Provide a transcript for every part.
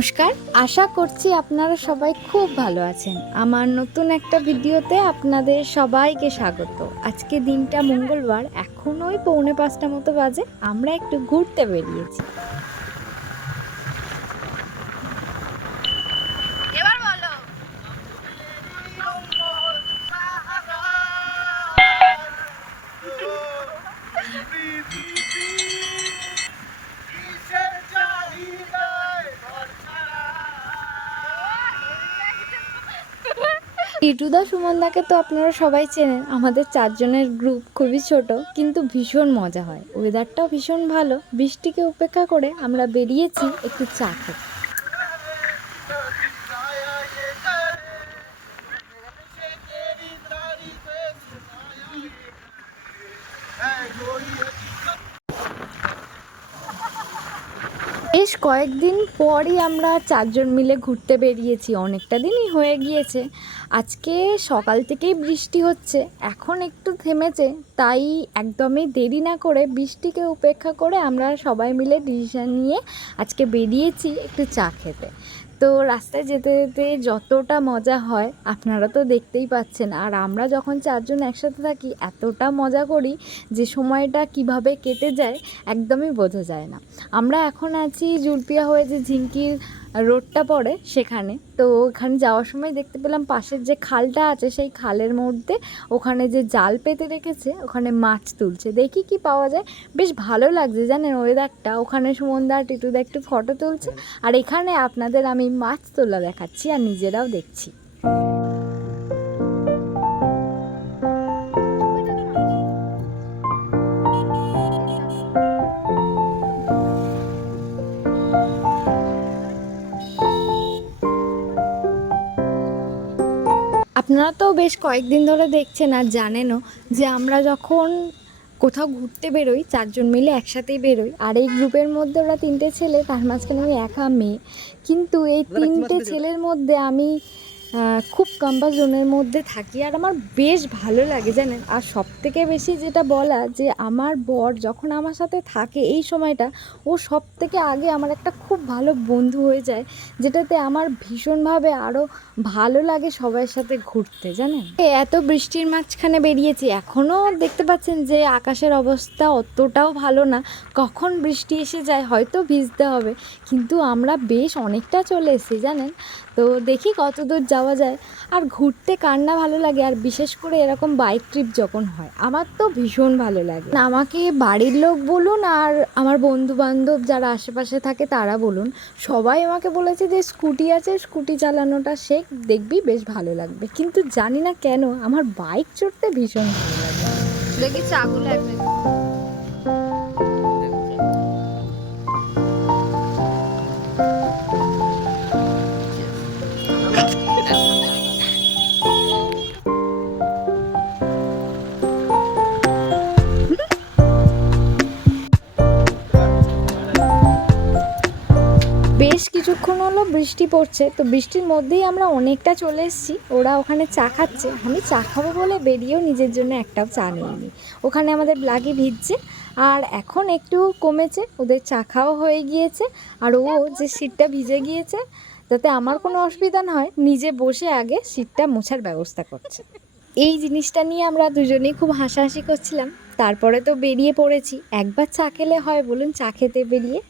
নমস্কার, আশা করছি আপনারা সবাই খুব ভালো আছেন। আমার নতুন একটা ভিডিওতে আপনাদের সবাইকে স্বাগত। আজকে দিনটা মঙ্গলবার, এখন ওই 4:45 মতো বাজে। আমরা একটু ঘুরতে বেরিয়েছি। এবার বলো। টিটুদা সুমনদাকে তো আপনারা সবাই চেনেন। আমাদের 4 জনের গ্রুপ, খুবই ছোট কিন্তু ভীষণ মজা হয়। ওয়েদারটাও ভীষণ ভালো। বৃষ্টিকে উপেক্ষা করে আমরা বেরিয়েছি একটু চা খেতে। বেশ কয়েকদিন পরই আমরা 4 জন মিলে ঘুরতে বেরিয়েছি। অনেকটা দিনই হয়ে গিয়েছে। আজকে সকাল থেকেই বৃষ্টি হচ্ছে, এখন একটু থেমেছে। তাই একদমই দেরি না করে বৃষ্টিকে উপেক্ষা করে আমরা সবাই মিলে ডিসিশন নিয়ে আজকে বেরিয়েছি একটু চা খেতে। তো রাস্তায় যেতে যেতে যতটা মজা হয় আপনারা তো দেখতেই পাচ্ছেন। আর আমরা যখন 4 জন একসাথে থাকি এতটা মজা করি যে সময়টা কিভাবে কেটে যায় একদমই বোঝা যায় না। আমরা এখন আছি জুলপিয়া হয়ে যে ঝিঙ্কির রোডটা পড়ে সেখানে। তো ওখানে যাওয়ার সময় দেখতে পেলাম পাশের যে খালটা আছে সেই খালের মধ্যে ওখানে যে জাল পেতে রেখেছে, ওখানে মাছ তুলছে। দেখি কি পাওয়া যায়। বেশ ভালো লাগছে জানেন ওয়েদারটা। ওখানে সুমনদা টিটুদা একটু ফটো তুলছে, আর এখানে আপনাদের আমি মাছ তোলা দেখাচ্ছি আর নিজেরাও দেখছি। আপনারা তো বেশ কয়েকদিন ধরে দেখছেন আর জানেনও যে আমরা যখন কোথাও ঘুরতে বেরোই 4 জন মিলে একসাথেই বেরোই। আর এই গ্রুপের মধ্যে ওরা 3টে ছেলে, তার মাঝখানে আমি একা মেয়ে। কিন্তু এই 3টে ছেলের মধ্যে আমি খুব কমফর্ট জোনের মধ্যে থাকি আর আমার বেশ ভালো লাগে জানেন। আর সবথেকে বেশি যেটা বলা যে আমার বর যখন আমার সাথে থাকে এই সময়টা, ও সবথেকে আগে আমার একটা খুব ভালো বন্ধু হয়ে যায়, যেটাতে আমার ভীষণভাবে আরও ভালো লাগে সবার সাথে ঘুরতে জানেন। এত বৃষ্টির মাঝখানে বেরিয়েছি, এখনও দেখতে পাচ্ছেন যে আকাশের অবস্থা অতটাও ভালো না। কখন বৃষ্টি এসে যায় হয়তো ভিজতে হবে, কিন্তু আমরা বেশ অনেকটা চলে এসেছি জানেন। তো দেখি কত দূর যাওয়া যায়। আর ঘুরতে কার না ভালো লাগে, আর বিশেষ করে এরকম বাইক ট্রিপ যখন হয় আমার তো ভীষণ ভালো লাগে। আমাকে বাড়ির লোক বলুন আর আমার বন্ধু বান্ধব যারা আশেপাশে থাকে তারা বলুন, সবাই আমাকে বলেছে যে স্কুটি আছে, স্কুটি চালানোটা শেখ, দেখবি বেশ ভালো লাগবে। কিন্তু জানি না কেন আমার বাইক চড়তে ভীষণ ভালো লাগে। দেখি চাগুলো একদম বেশ কিছুক্ষণ হলো বৃষ্টি পড়ছে। তো বৃষ্টির মধ্যেই আমরা অনেকটা চলে এসেছি। ওরা ওখানে চা খাচ্ছে, আমি চা খাবো বলে বেরিয়েও নিজের জন্য একটাও চা নিইনি। ওখানে আমাদের ব্লাগি ভিজছে, আর এখন একটু কমেছে, ওদের চা খাওয়া হয়ে গিয়েছে। আর ও যে সিটটা ভিজে গিয়েছে, যাতে আমার কোনো অসুবিধা না হয়, নিজে বসে আগে সিটটা মোছার ব্যবস্থা করছে। এই জিনিসটা নিয়ে আমরা দুজনেই খুব হাসাহাসি করছিলাম। তারপরে তো বেরিয়ে পড়েছি। একবার চা খেলে হয় বলুন, চা খেতে বেরিয়ে।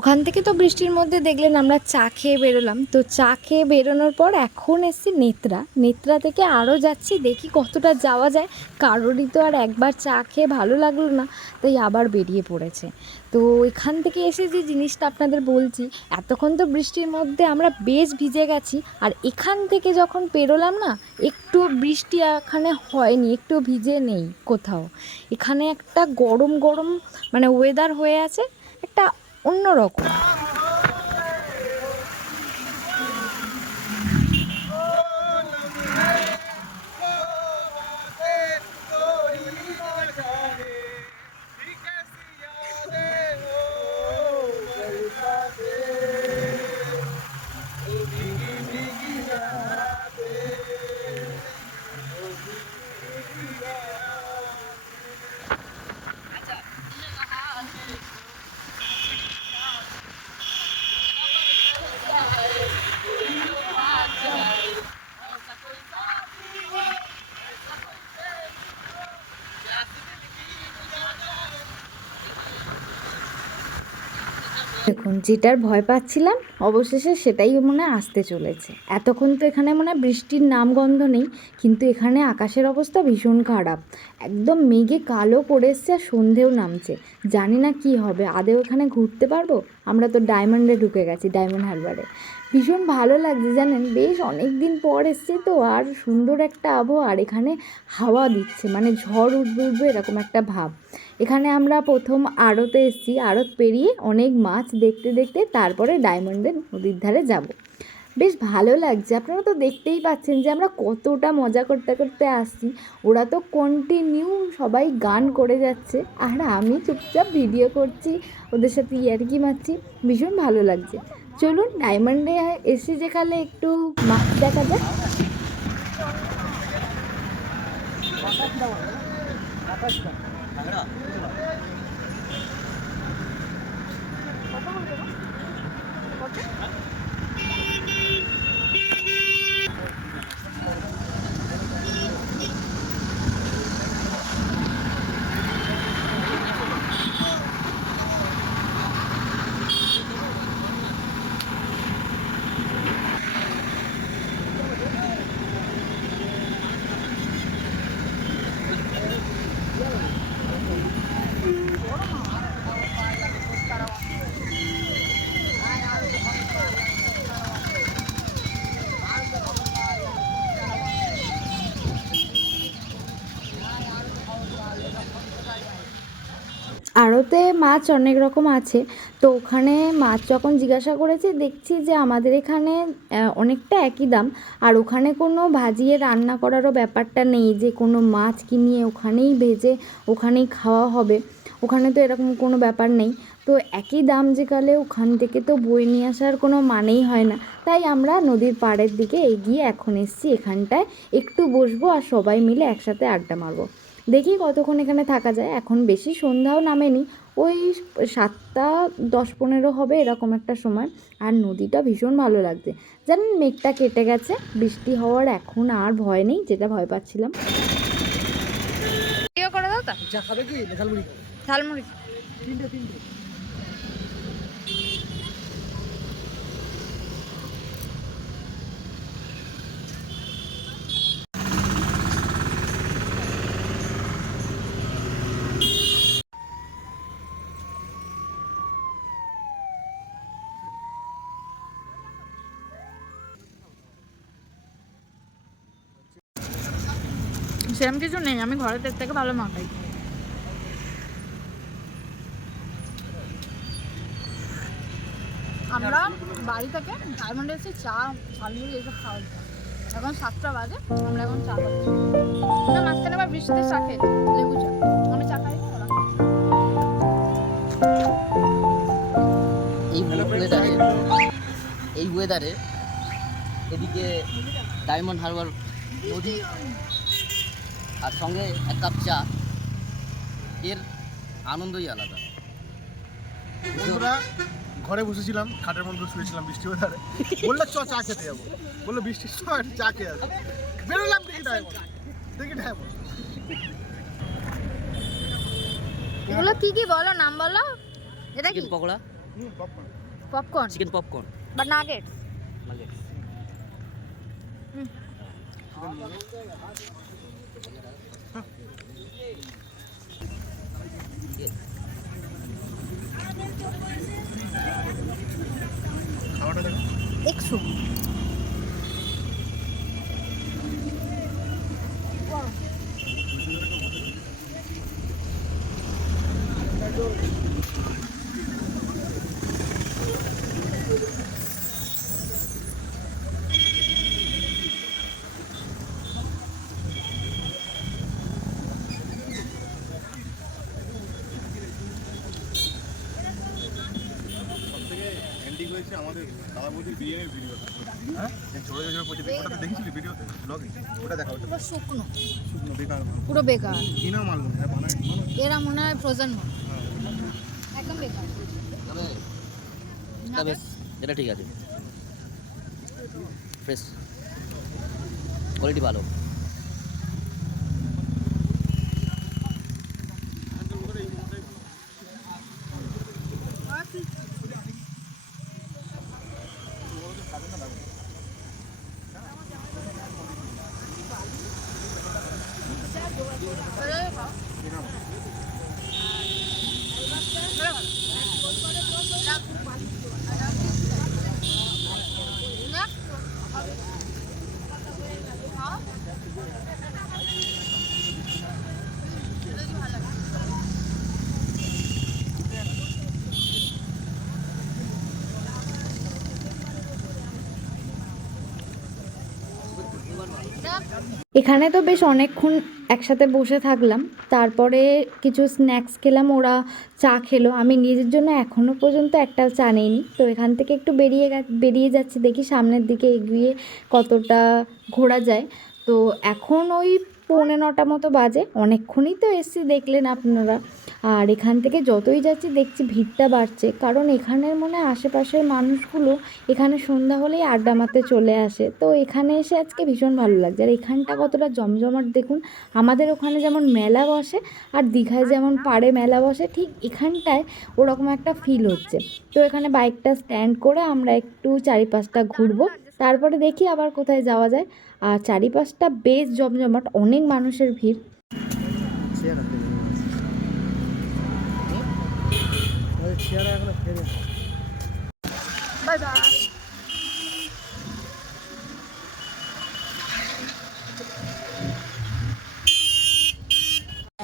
ওখান থেকে তো বৃষ্টির মধ্যে দেখলেন আমরা চা খেয়ে বেরোলাম। তো চা খেয়ে বেরোনোর পর এখন এসছি নেত্রা। নেত্রা থেকে আরও যাচ্ছি, দেখি কতটা যাওয়া যায়। কারোরই তো আর একবার চা খেয়ে ভালো লাগলো না, তাই আবার বেরিয়ে পড়েছে। তো এখান থেকে এসে যে জিনিসটা আপনাদের বলছি, এতক্ষণ তো বৃষ্টির মধ্যে আমরা বেশ ভিজে গেছি। আর এখান থেকে যখন পেরোলাম না, একটু বৃষ্টি এখানে হয়নি, একটু ভিজে নেই কোথাও। এখানে একটা গরম গরম মানে ওয়েদার হয়ে আছে, একটা অন্যরকম। দেখুন, যেটার ভয় পাচ্ছিলাম অবশেষে সেটাই মনে হয় আসতে চলেছে। এতক্ষণ তো এখানে মনে হয় বৃষ্টির নামগন্ধ নেই, কিন্তু এখানে আকাশের অবস্থা ভীষণ খারাপ, একদম মেঘে কালো করে এসছে আর সন্ধেও নামছে। জানি না কি হবে, আদেও এখানে ঘুরতে পারবো। আমরা তো ডায়মন্ডে ঢুকে গেছি, ডায়মন্ড হারবারে। ভীষণ ভালো লাগছে জানেন, বেশ অনেক দিন পর এসছে তো, আর সুন্দর একটা আবহাওয়া, আর এখানে হাওয়া দিচ্ছে, মানে ঝড় উঠবে উঠবে এরকম একটা ভাব। এখানে আমরা প্রথম আড়তে এসেছি, আড়ত পেরিয়ে অনেক মাছ দেখতে দেখতে তারপরে ডায়মন্ডের নদীর ধারে যাব। বেশ ভালো লাগছে, আপনারা তো দেখতেই পাচ্ছেন যে আমরা কতটা মজা করতে করতে আসছি। ওরা তো কন্টিনিউ সবাই গান করে যাচ্ছে, আর আমি চুপচাপ ভিডিও করছি, ওদের সাথে ইয়ার্কি মারছি। ভীষণ ভালো লাগছে। চলুন ডায়মন্ডে এসে যেখানে একটু মাছ দেখা যাক। আড়তে মাছ অনেক রকম আছে, তো ওখানে মাছ যখন জিজ্ঞাসা করেছি দেখছি যে আমাদের এখানে অনেকটা একই দাম। আর ওখানে কোনো ভাজিয়ে রান্না করারও ব্যাপারটা নেই যে কোনো মাছ কিনিয়ে ওখানেই ভেজে ওখানেই খাওয়া হবে, ওখানে তো এরকম কোনো ব্যাপার নেই। তো একই দাম যেকালে ওখান থেকে তো বয়ে নিয়ে আসার কোনো মানেই হয় না। তাই আমরা নদীর পাড়ের দিকে এগিয়ে এখন এসেছি, এখানটায় একটু বসবো আর সবাই মিলে একসাথে আড্ডা মারবো। দেখি কতক্ষণ এখানে থাকা যায়। এখন বেশি সন্ধ্যাও নামেনি, ওই 7:10-15 হবে এরকম একটা সময়। আর নদীটা ভীষণ ভালো লাগছে জানেন, মেঘটা কেটে গেছে, বৃষ্টি হওয়ার এখন আর ভয় নেই, যেটা ভয় পাচ্ছিলাম। করে দাও তা খাবে কি ঝালমুড়ি, ঝালমুড়ি তিনটে তিনটে। সেরকম কিছু নেই, আমি ঘরের তেল থেকে ভালো মাখাই। আমরা বাড়ি থেকে ডায়মন্ডে এসে চা ঝালমুড়ি এইসব খাওয়া, এখন 7টা বাজে, আমরা এখন চা খাচ্ছি। না মাঝখানে আবার বৃষ্টিতে চা খেয়ে লেবু চা, আমি চা খাই না। এই ওয়েদারে এদিকে ডায়মন্ড হারবার নদী আর সঙ্গে এক কাপ চা, এর আনন্দই আলাদা। বন্ধুরা ঘরে বসেছিলাম, খাটের মধ্যে শুয়েছিলাম বৃষ্টি ওয়েদারে, বললো চা খেতে যাবো, বললো বৃষ্টির সময় চা খেয়ে আসবো। বেরোলাম দেখি ডায়মন্ড। এগুলো কি কি বলো, নাম বলো। এটা কি? Chicken pakora, popcorn, chicken popcorn বা নাগেটস। খাওয়াটা দেখো 100। এন্ডিং হয়েছে আমাদের দাদা বৌদির বিরিয়ানির ভিডিও। হ্যাঁ ছোটো ছোটো পচে ওটা দেখেছিলি ভিডিওতে ব্লগে? ওটা দেখা, ওটা শুকনো শুকনো বেকার, পুরো বেকার, কিনা মাল মনে বানায়, এরা মনে হয় ফ্রোজেন মাল, একদম বেকার। তবে এটা ঠিক আছে, ফ্রেশ, কোয়ালিটি ভালো। এখানে তো বেশ অনেকক্ষণ একসাথে বসে থাকলাম, তারপরে কিছু স্ন্যাক্স খেলাম, ওরা চা খেলো, আমি নিজের জন্য এখনও পর্যন্ত একটাও চা নিইনি। তো এখান থেকে একটু বেরিয়ে যাচ্ছি, দেখি সামনের দিকে এগিয়ে কতটা ঘোরা যায়। তো এখন ওই 8:45 মতো বাজে, অনেকক্ষণই তো এসছি দেখলেন আপনারা। আর এখান থেকে যতই যাচ্ছি দেখছি ভিড়টা বাড়ছে, কারণ এখানের মনে হয় আশেপাশের মানুষগুলো এখানে সন্ধ্যা হলেই আড্ডা মারতে চলে আসে। তো এখানে এসে আজকে ভীষণ ভালো লাগছে। আর এখানটা কতটা জমজমাট দেখুন, আমাদের ওখানে যেমন মেলা বসে আর দীঘায় যেমন পাড়ে মেলা বসে, ঠিক এখানটায় ওরকম একটা ফিল হচ্ছে। তো এখানে বাইকটা স্ট্যান্ড করে আমরা একটু চারিপাশটা ঘুরবো, তারপরে দেখি আবার কোথায় যাওয়া যায়। আর চারিপাশটা বেশ জমজমাট, অনেক মানুষের ভিড়। Bye bye.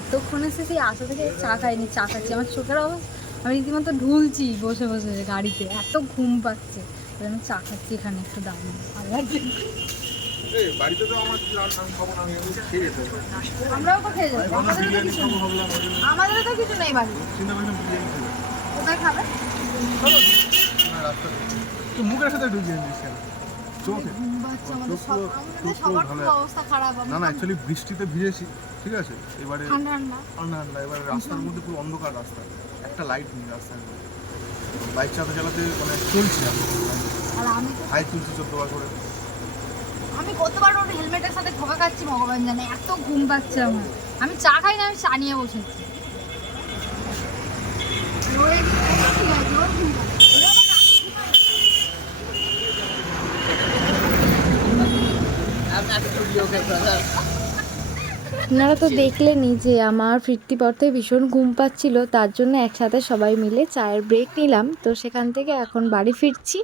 এতক্ষণ এসেছি, আসা থেকে চা খাইনি, চা খাচ্ছি, আমার চোখের অবস্থা, আমি রীতিমতো ঢুলছি বসে বসে গাড়িতে, এত ঘুম পাচ্ছে। আমি চা খাচ্ছি এখানে একটু দাম আমরাও তো খেয়ে যাবো, আমাদেরও তো কিছু নেই বাড়ি। কোথায় খাবে? মুখের সাথে ঢুকিয়ে দিয়েছি সবার অবস্থা খারাপ। না না, অ্যাকচুয়ালি বৃষ্টিতে ভিজেছি, ঠিক আছে। এবারে ঠান্ডা ঠান্ডা ঠান্ডা, এবারে রাস্তার মধ্যে পুরো অন্ধকার রাস্তা, একটা লাইট নেই রাস্তার মধ্যে। বাইক চালাতে চালাতে মানে চলছি আর আমি হাই তুলছি 14 বার করে। আমি কতবার ওর হেলমেটের সাথে ধোকা খাচ্ছি ভগবান জানে, এত ঘুম পাচ্ছে আমার। আমি চা খাই না, আমি চা নিয়ে বসেছি। আপনারা তো দেখলেনই যে আমার ফিরতি পথে ভীষণ ঘুম পাচ্ছিল, তার জন্য একসাথে সবাই মিলে চায়ের ব্রেক নিলাম। তো সেখান থেকে এখন বাড়ি ফিরছি।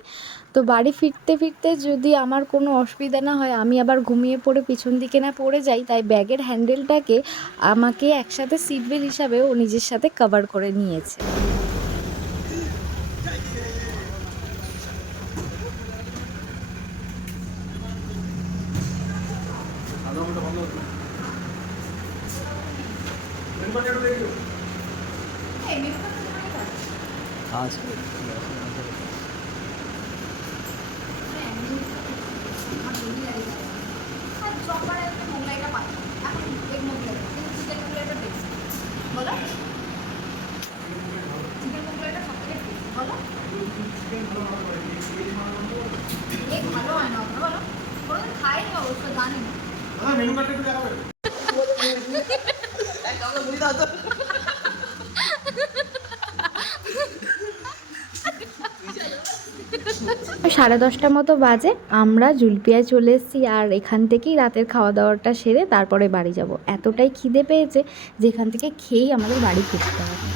তো বাড়ি ফিরতে ফিরতে যদি আমার কোনো অসুবিধা না হয়, আমি আবার ঘুমিয়ে পড়ে পিছন দিকে না পড়ে যাই, তাই ব্যাগের হ্যান্ডেলটাকে আমাকে একসাথে সিট বেল্ট হিসাবে ও নিজের সাথে কভার করে নিয়েছে। ভালো হয় না বলো, কোনোদিন খাইনি অবশ্য, জানি না। মেনু কার্ডটা একটু দেখাবে? 10:30 মতো বাজে, আমরা জুলপিয়ায় চলে এসেছি। আর এখান থেকেই রাতের খাওয়া দাওয়াটা সেরে তারপরে বাড়ি যাব। এতটাই খিদে পেয়েছে যেখান থেকে খেয়েই আমাদের বাড়ি ফিরতে হবে।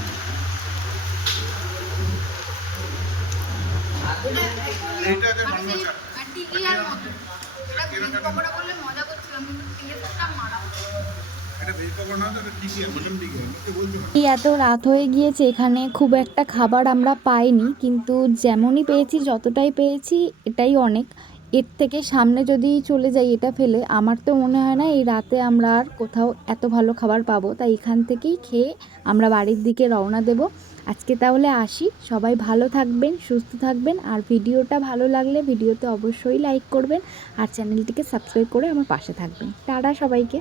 এই এত রাত হয়ে গিয়েছে, এখানে খুব একটা খাবার আমরা পাইনি, কিন্তু যেমনই পেয়েছি, যতটাই পেয়েছি এটাই অনেক। এর থেকে সামনে যদি চলে যাই এটা ফেলে, আমার তো মনে হয় না এই রাতে আমরা আর কোথাও এত ভালো খাবার পাবো। তাই এখান থেকেই খেয়ে আমরা বাড়ির দিকে রওনা দেব। আজকে তাহলে আসি, সবাই ভালো থাকবেন, সুস্থ থাকবেন। আর ভিডিওটা ভালো লাগলে ভিডিওতে অবশ্যই লাইক করবেন আর চ্যানেলটিকে সাবস্ক্রাইব করে আমার পাশে থাকবেন। টাটা সবাইকে।